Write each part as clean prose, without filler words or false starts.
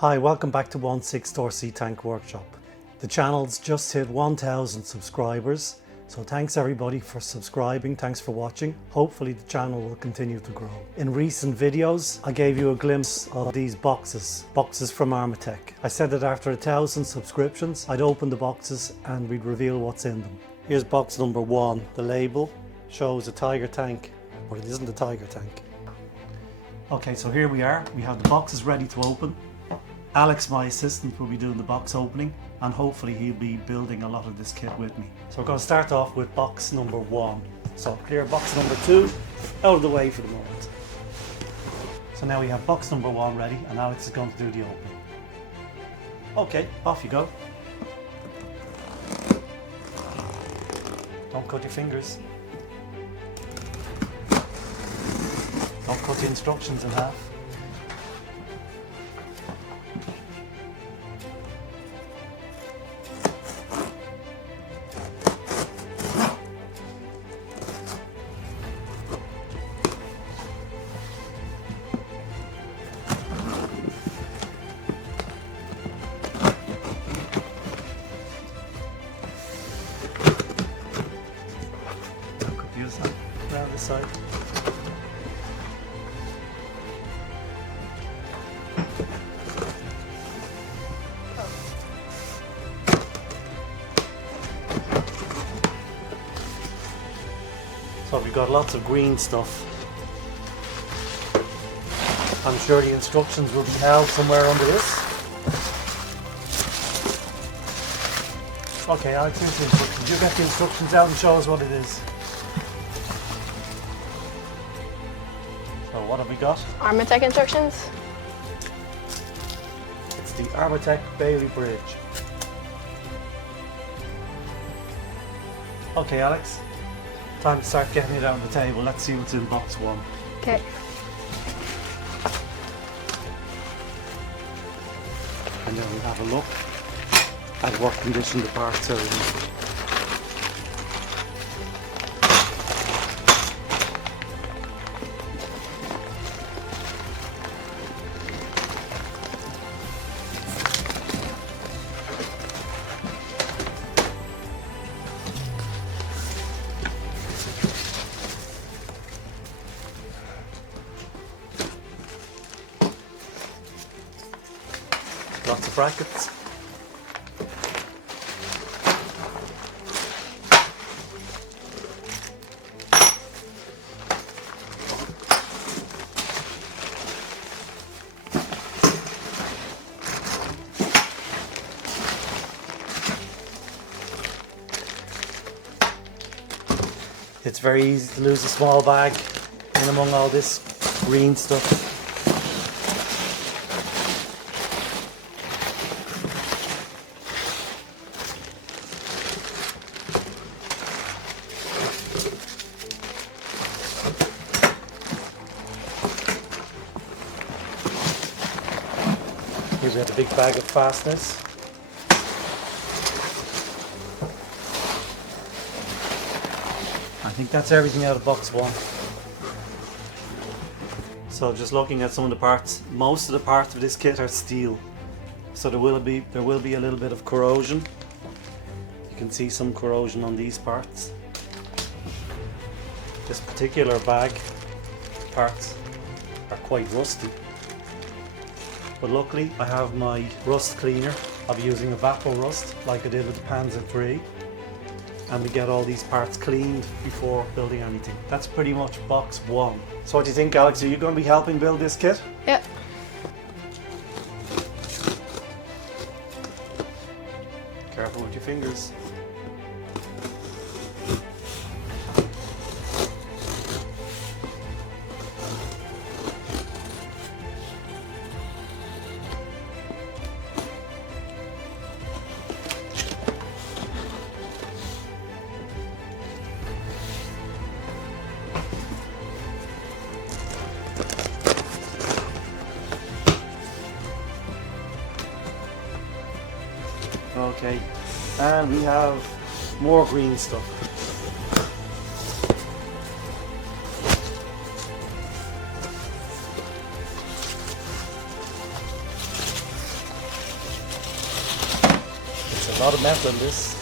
Hi, welcome back to 16 Tank Workshop. The channel's just hit 1,000 subscribers, so thanks everybody for subscribing, thanks for watching. Hopefully the channel will continue to grow. In recent videos, I gave you a glimpse of these boxes from Armortek. I said that after 1,000 subscriptions, I'd open the boxes and we'd reveal what's in them. Here's box number 1. The label shows a Tiger tank, but it isn't a Tiger tank. Okay, so here we are. We have the boxes ready to open. Alex, my assistant, will be doing the box opening, and hopefully he'll be building a lot of this kit with me. So we're going to start off with box number 1. So clear box number 2 out of the way for the moment. So now we have box number 1 ready, and Alex is going to do the opening. Okay, off you go. Don't cut your fingers. Don't cut the instructions in half. Around this side. So we've got lots of green stuff. I'm sure the instructions will be held somewhere under this. Okay, Alex, here's the instructions. You get the instructions out and show us what it is. So what have we got? Armortek instructions. It's the Armortek Bailey Bridge. Okay, Alex. Time to start getting it out on the table. Let's see what's in box 1. Okay. And then we'll have a look at what condition the parts are in. Lots of brackets. It's very easy to lose a small bag in among all this green stuff. Here's a big bag of fasteners. I think that's everything out of box 1. So just looking at some of the parts, most of the parts of this kit are steel. So there will be a little bit of corrosion. You can see some corrosion on these parts. This particular bag parts are quite rusty. But luckily I have my rust cleaner. I'll be using a Vapo Rust like I did with the Panzer III. And we get all these parts cleaned before building anything. That's pretty much box 1. So what do you think, Alex? Are you going to be helping build this kit? Yep. Careful with your fingers. Okay, and we have more green stuff. A lot of metal in this.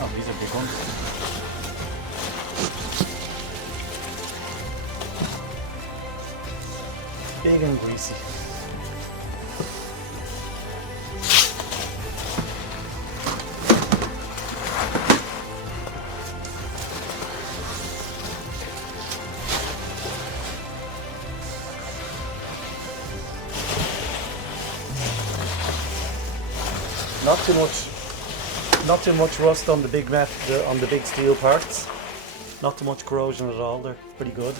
Oh, these are big ones. Big and greasy. Not too much rust on the big on the big steel parts. Not too much corrosion at all. They're pretty good,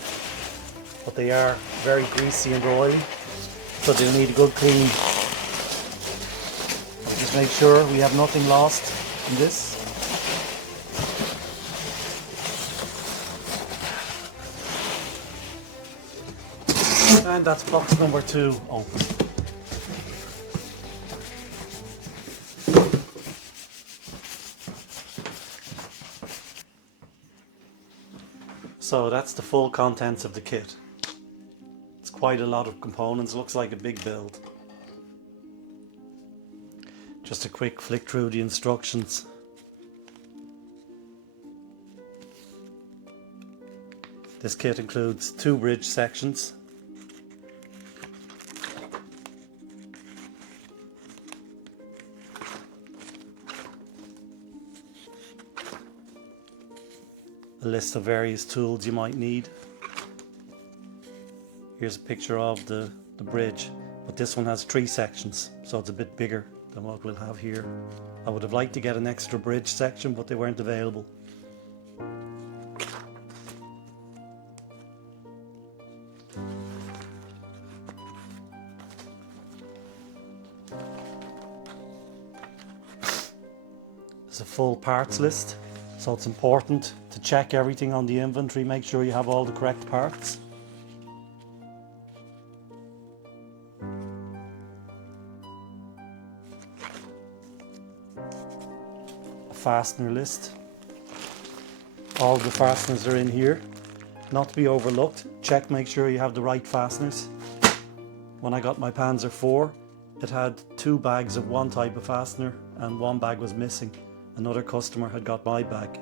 but they are very greasy and oily, so they'll need a good clean. I'll just make sure we have nothing lost in this. And that's box number 2 open. So that's the full contents of the kit. It's quite a lot of components, looks like a big build. Just a quick flick through the instructions. This kit includes 2 bridge sections, a list of various tools you might need. Here's a picture of the bridge, but this one has 3 sections, so it's a bit bigger than what we'll have here. I would have liked to get an extra bridge section, but they weren't available. There's a full parts list. So it's important to check everything on the inventory, make sure you have all the correct parts. A fastener list. All the fasteners are in here. Not to be overlooked, check, make sure you have the right fasteners. When I got my Panzer IV, it had 2 bags of one type of fastener and 1 bag was missing. Another customer had got my bag.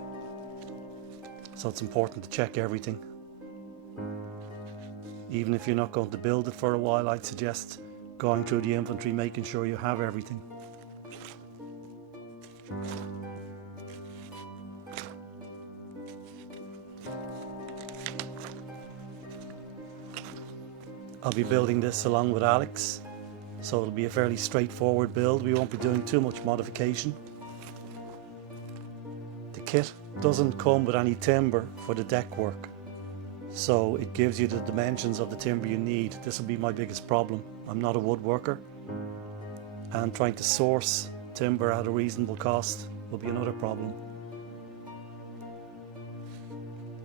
So it's important to check everything. Even if you're not going to build it for a while, I'd suggest going through the inventory, making sure you have everything. I'll be building this along with Alex, so it'll be a fairly straightforward build. We won't be doing too much modification. The kit doesn't come with any timber for the deck work, so it gives you the dimensions of the timber you need. This will be my biggest problem. I'm not a woodworker, and trying to source timber at a reasonable cost will be another problem.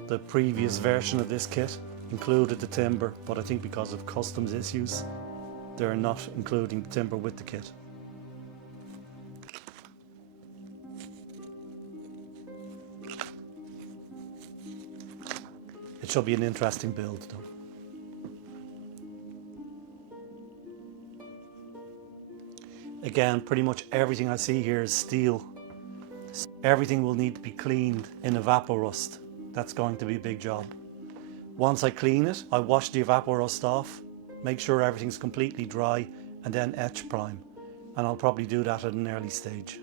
The previous version of this kit included the timber, but I think because of customs issues they're not including timber with the kit. It should be an interesting build though. Again, pretty much everything I see here is steel. Everything will need to be cleaned in evaporust. That's going to be a big job. Once I clean it, I wash the evaporust off, make sure everything's completely dry, and then etch prime. And I'll probably do that at an early stage.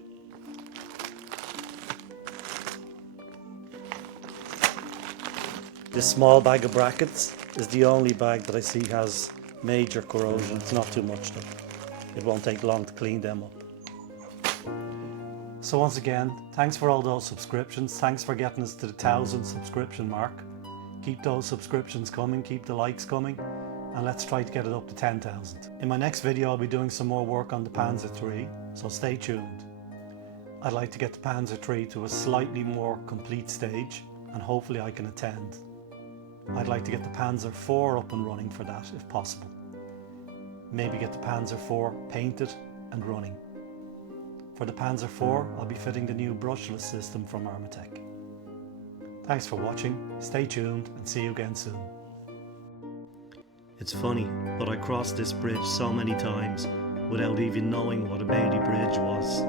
This small bag of brackets is the only bag that I see has major corrosion. It's not too much though. It won't take long to clean them up. So once again, thanks for all those subscriptions. Thanks for getting us to the 1,000 subscription mark. Keep those subscriptions coming, keep the likes coming, and let's try to get it up to 10,000. In my next video I'll be doing some more work on the Panzer III, so stay tuned. I'd like to get the Panzer III to a slightly more complete stage, and hopefully I can attend. I'd like to get the Panzer IV up and running for that if possible. maybe get the Panzer IV painted and running. For the Panzer IV, I'll be fitting the new brushless system from Armortek. Thanks for watching, stay tuned and see you again soon. It's funny, but I crossed this bridge so many times without even knowing what a Bailey Bridge was.